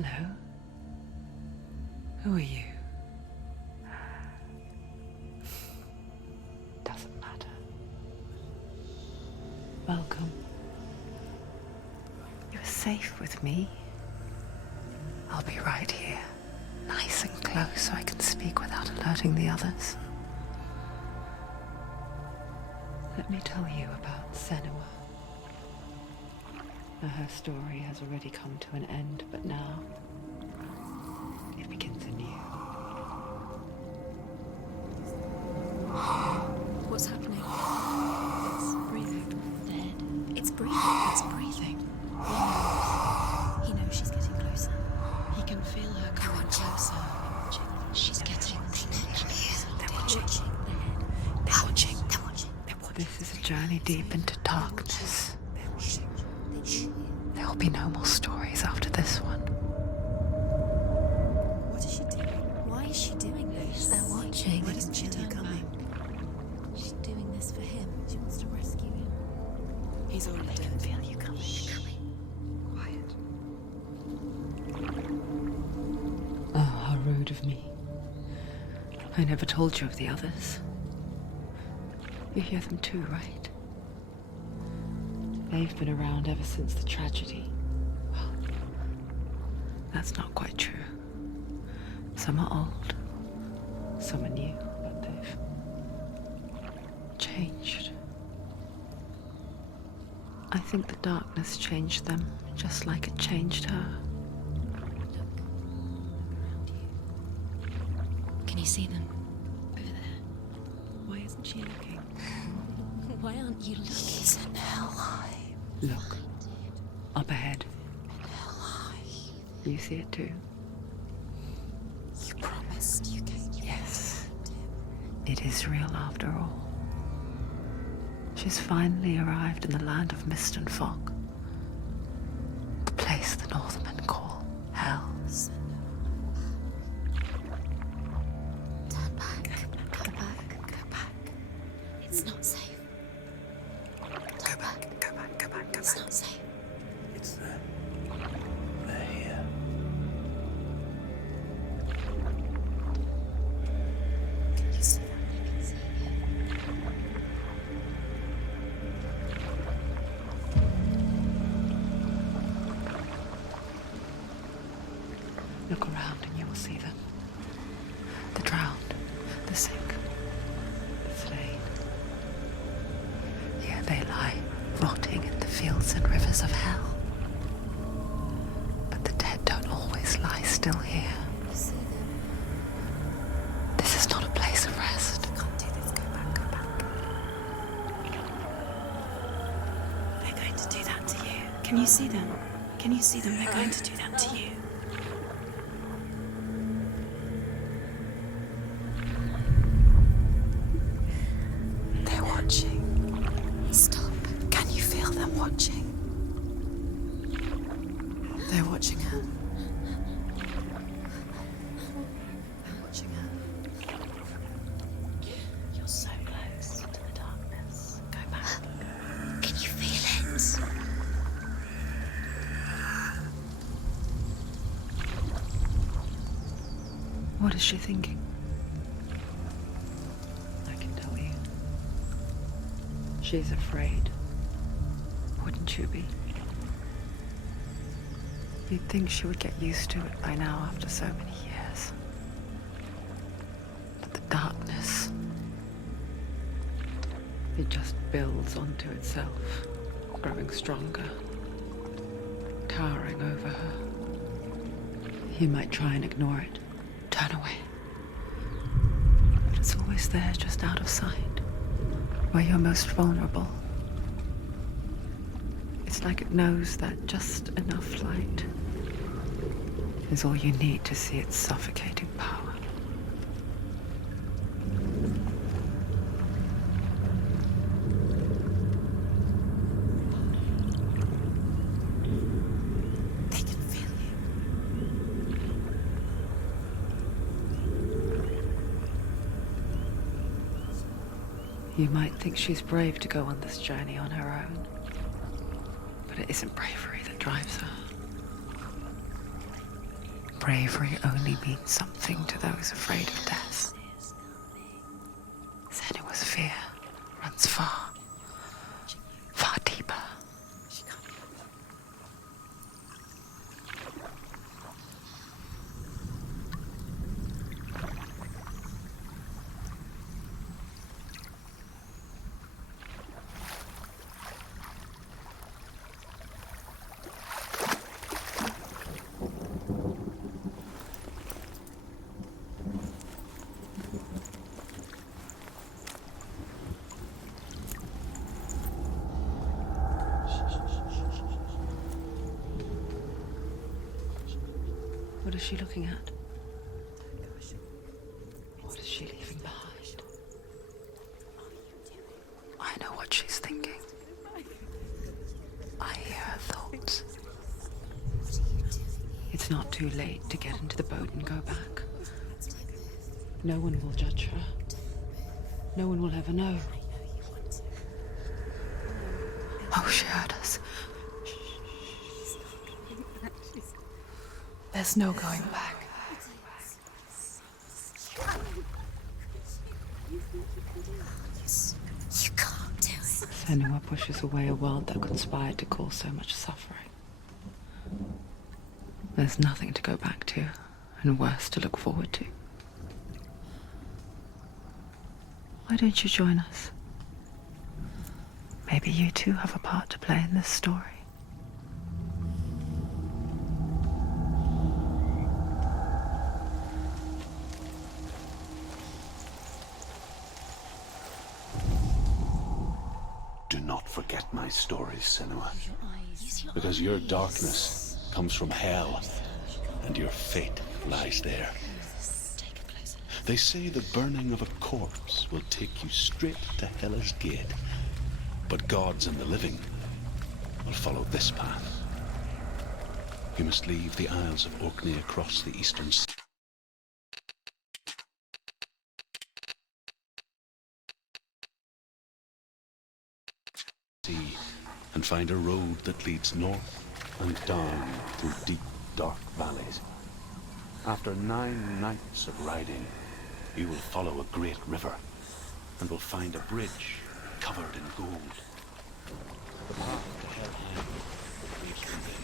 Hello. Who are you? Doesn't matter. Welcome. You're safe with me. I'll be right here, nice and close so I can speak without alerting the others. Let me tell you about Senua. Her story has already come to an end, but now it begins anew. What's happening? It's breathing. Dead. It's breathing. It's breathing. He knows she's getting closer. He can feel her coming closer. She's getting closer. They're watching. They're watching. They're watching. This is a journey deep into darkness. There'll be no more stories after this one. What is she doing? Why is she doing this? They're watching. Why doesn't she turn coming? She's doing this for him. She wants to rescue him. He's already dead. I can feel you coming. Quiet. Oh, how rude of me. I never told you of the others. You hear them too, right? They've been around ever since the tragedy. Well, that's not quite true. Some are old, some are new, but they've changed. I think the darkness changed them, just like it changed her. Can you see them? Over there. Why isn't she looking? Why aren't you looking? He's in Helheim. Look, up ahead. Helheim. You see it too? You promised you gave you. Yes. It is real after all. She's finally arrived in the land of mist and fog. The place the Northmen call Hell. Turn back. Go back. Go back. It's not safe. Go back. It's not safe. It's there. They're here. Can you see that? I can see it. Look around and you will see them. The drowned, the sick, the slain. Here they lie, rotting in the fields and rivers of hell. But the dead don't always lie still here. You see them? This is not a place of rest. You can't do this. Go back. Go back. They're going to do that to you. Can you see them? Can you see them? They're going to do that to you. They're watching. Stop. Can you feel them watching? They're watching her. They're watching her. You're so close to the darkness. Go back. Can you feel it? What is she thinking? I can tell you. She's afraid. Wouldn't you be? You'd think she would get used to it by now after so many years. But the darkness, it just builds onto itself, growing stronger, towering over her. You might try and ignore it, turn away. But it's always there, just out of sight, where you're most vulnerable. It's like it knows that just enough light is all you need to see its suffocating power. They can feel you. You might think she's brave to go on this journey on her own, but it isn't bravery that drives her. Bravery only means something to those afraid of death. Senua's fear runs far, far deeper. What is she looking at? What is she leaving behind? I know what she's thinking. I hear her thoughts. It's not too late to get into the boat and go back. No one will judge her. No one will ever know. Oh, she heard us. There's no going back. You can't do it. Senua pushes away a world that conspired to cause so much suffering. There's nothing to go back to, and worse to look forward to. Why don't you join us? Maybe you too have a part to play in this story. Do not forget my stories, Senua. Because your darkness comes from hell, and your fate lies there. They say the burning of a corpse will take you straight to Hela's gate. But gods and the living will follow this path. You must leave the Isles of Orkney across the eastern sea. And find a road that leads north and down through deep, dark valleys. After 9 nights of riding, you will follow a great river and will find a bridge covered in gold. The path to Helheim leads from there.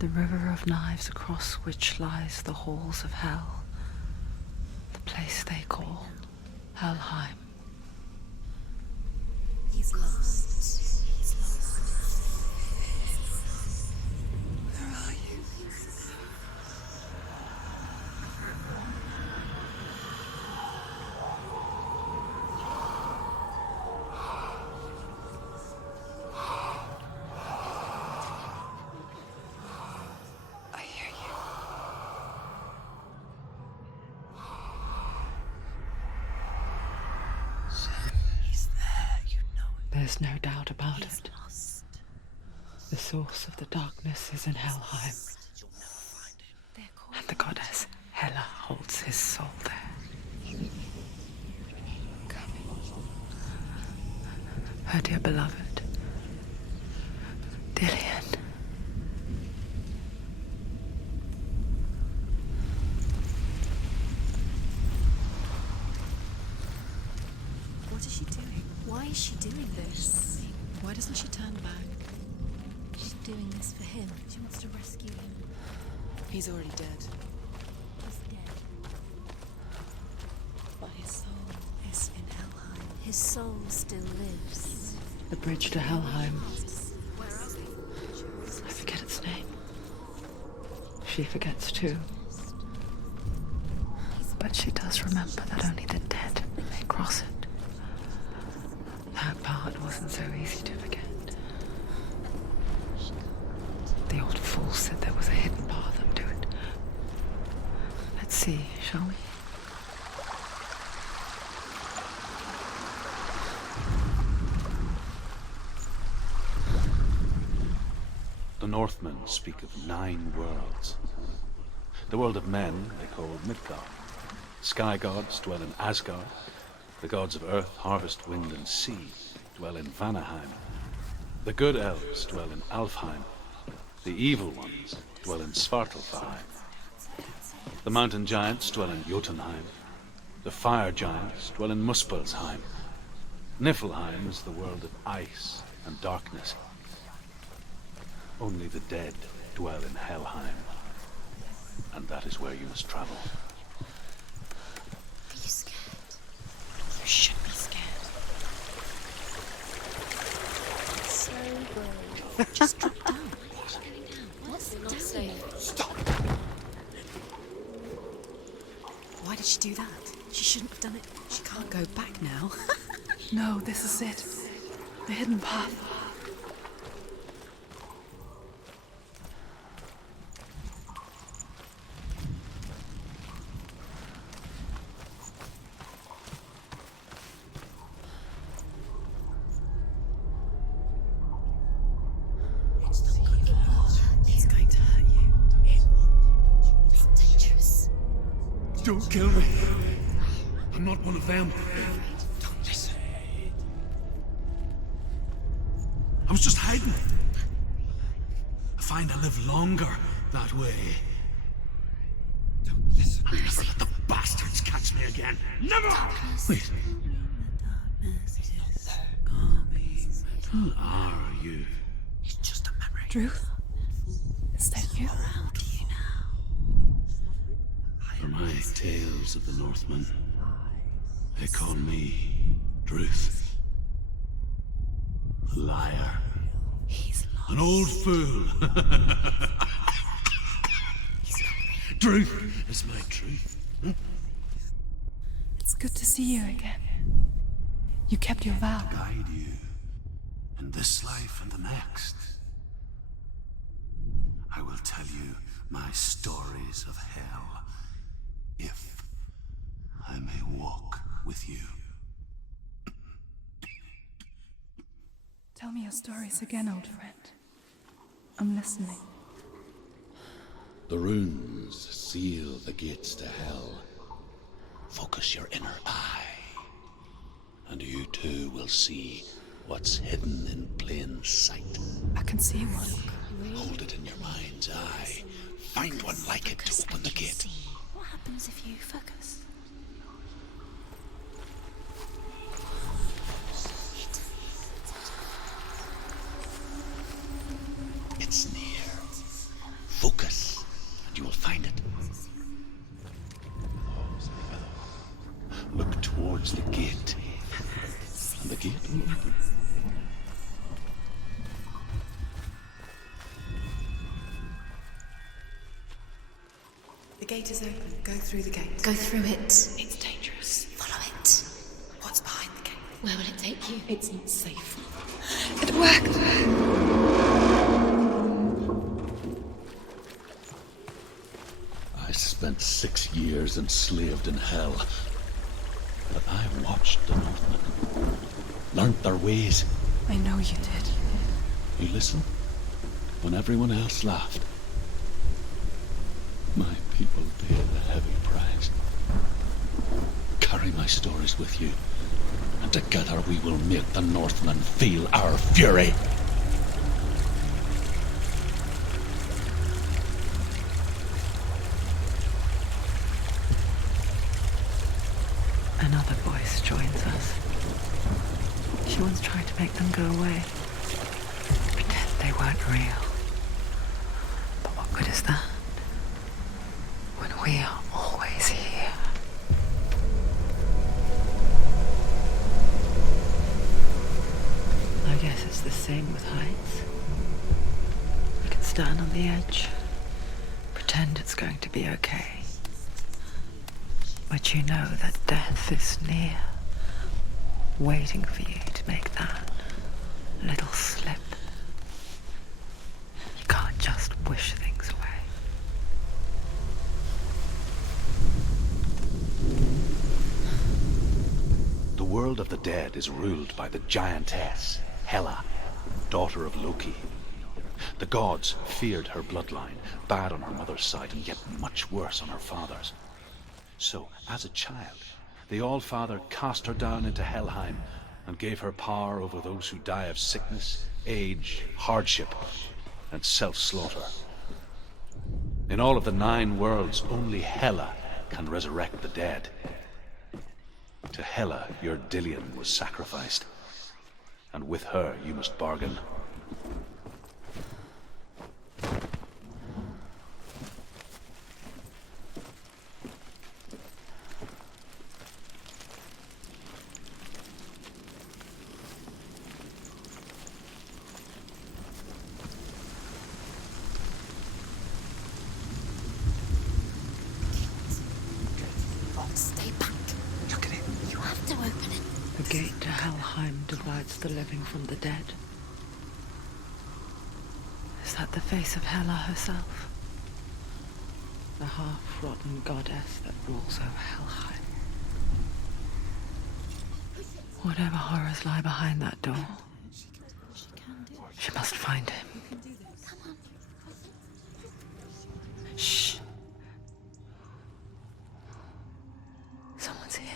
The river of knives across which lies the halls of hell. The place they call Helheim. He's lost. He's lost. Where are you? There's no doubt about it. The source of the darkness is in Helheim. And the goddess Hela holds his soul there. Her dear beloved, Dillion. What is she doing? Why is she doing this? Why doesn't she turn back? She's doing this for him. She wants to rescue him. He's already dead. He's dead. But his soul is in Helheim. His soul still lives. The bridge to Helheim. I forget its name. She forgets too. But she does remember that only the dead may cross it. That part wasn't so easy to forget. The old fool said there was a hidden path up to it. Let's see, shall we? The Northmen speak of 9 worlds. The world of men they call Midgard. Sky gods dwell in Asgard. The gods of earth, harvest, wind, and sea dwell in Vanaheim. The good elves dwell in Alfheim. The evil ones dwell in Svartalfheim. The mountain giants dwell in Jotunheim. The fire giants dwell in Muspelheim. Niflheim is the world of ice and darkness. Only the dead dwell in Helheim. And that is where you must travel. Are you scared? You should be scared. So brave. Just drop down. What's not safe? Stop! Why did she do that? She shouldn't have done it. She can't go back now. No, this is it. The hidden path. It's going to hurt you. It's dangerous. Don't kill me. I'm not one of them. Don't listen. I was just hiding. I find I live longer that way. Don't listen. Never let the bastards catch me again. Never! Wait. Who are you? It's just a memory. Druth? Is that you? How do you know? For my tales of the Northmen, they call me Druth. Liar. He's lost. An old fool. Truth is my truth. It's good to see you again. You kept your vow. Guide you in this life and the next. I will tell you my stories of hell, if I may walk with you. Tell me your stories again, old friend. I'm listening. The runes seal the gates to hell. Focus your inner eye, and you too will see what's hidden in plain sight. I can see one. Hold it in your mind's eye. Find one like it to open the gate. What happens if you focus? It's near. Focus, and you will find it. Look towards the gate, and the gate will open. The gate is open. Go through the gate. Go through it. It's dangerous. Follow it. What's behind the gate? Where will it take you? It's not safe. It worked! I spent 6 years enslaved in hell. But I watched the Northmen, learnt their ways. I know you did. You listen when everyone else laughed. My people paid a heavy price. Carry my stories with you, and together we will make the Northmen feel our fury. Another voice joins us. She once tried to make them go away. Pretend they weren't real. But what good is that? When we are always here. same with heights. You can stand on the edge, pretend it's going to be okay. But you know that death is near, waiting for you to make that little slip. You can't just wish things away. The world of the dead is ruled by the giantess, Hela, daughter of Loki. The gods feared her bloodline, bad on her mother's side and yet much worse on her father's. So, as a child, the All-Father cast her down into Helheim and gave her power over those who die of sickness, age, hardship, and self-slaughter. In all of the 9 worlds, only Hela can resurrect the dead. To Hela, your Dillion was sacrificed, and with her you must bargain. Stay back. Look at it. You have to open it. The gate to Helheim divides the living from the dead. Is that the face of Hela herself? The half-rotten goddess that rules over Helheim. Whatever horrors lie behind that door, she must find him. Shh. Someone's here.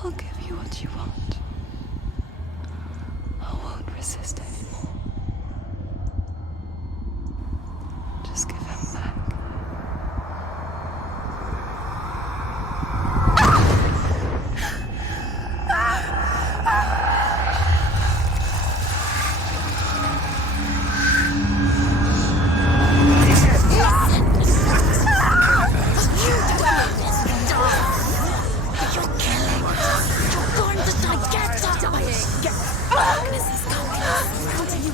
I'll give you what you want. I won't resist anymore. Just give him back. How do you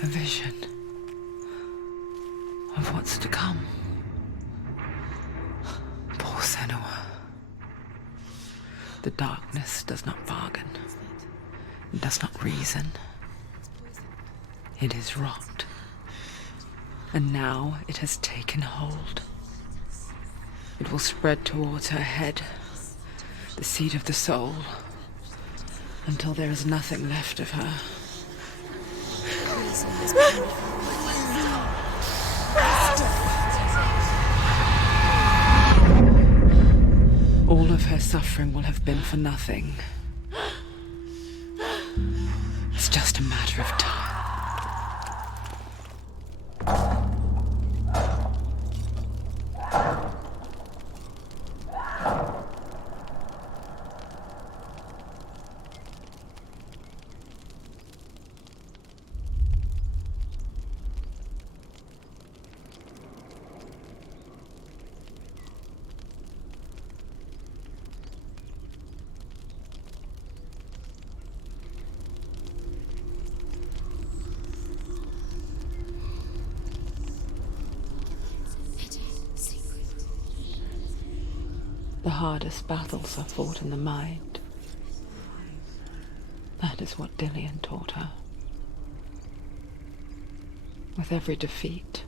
A vision of what's to come. Poor Senua. The darkness does not bargain. It does not reason. It is rot. And now it has taken hold. It will spread towards her head, the seat of the soul, until there is nothing left of her. All of her suffering will have been for nothing. It's just a matter of time. The hardest battles are fought in the mind. That is what Dillion taught her. With every defeat,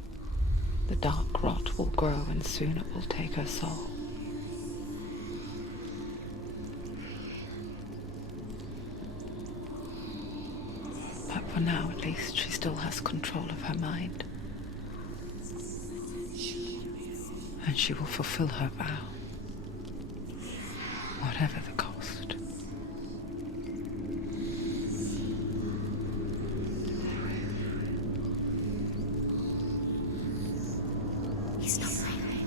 the dark rot will grow and soon it will take her soul. But for now, at least, she still has control of her mind. And she will fulfill her vow. Whatever the cost. He's not real.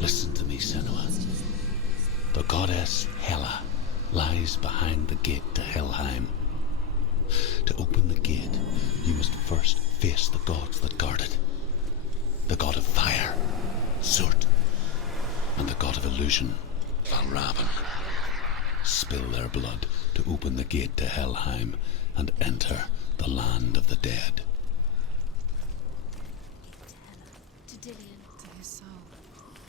Listen to me, Senua. The goddess Hela lies behind the gate to Helheim. To open the gate, you must first face the gods that guard it. The god of fire, Surt, and the god of illusion, Valravan. Spill their blood to open the gate to Helheim and enter the land of the dead. To Dillion. To his soul.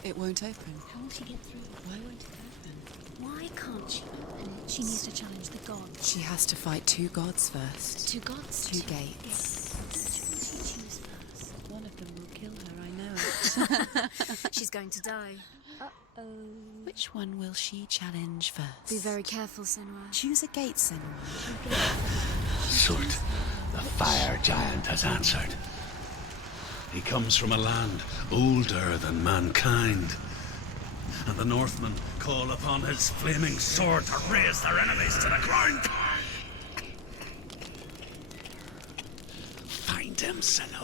It won't open. How will she get through? Why won't it open? Why can't she open? She needs to challenge the gods. She has to fight two gods first. Two gods? Two gates. Which will she choose first? One of them will kill her, I know it. She's going to die. Uh-oh. Which one will she challenge first? Be very careful, Senua. Choose a gate, Senua. Surt, the fire giant, has answered. He comes from a land older than mankind. And the Northmen call upon his flaming sword to raise their enemies to the ground. Find him, Senua.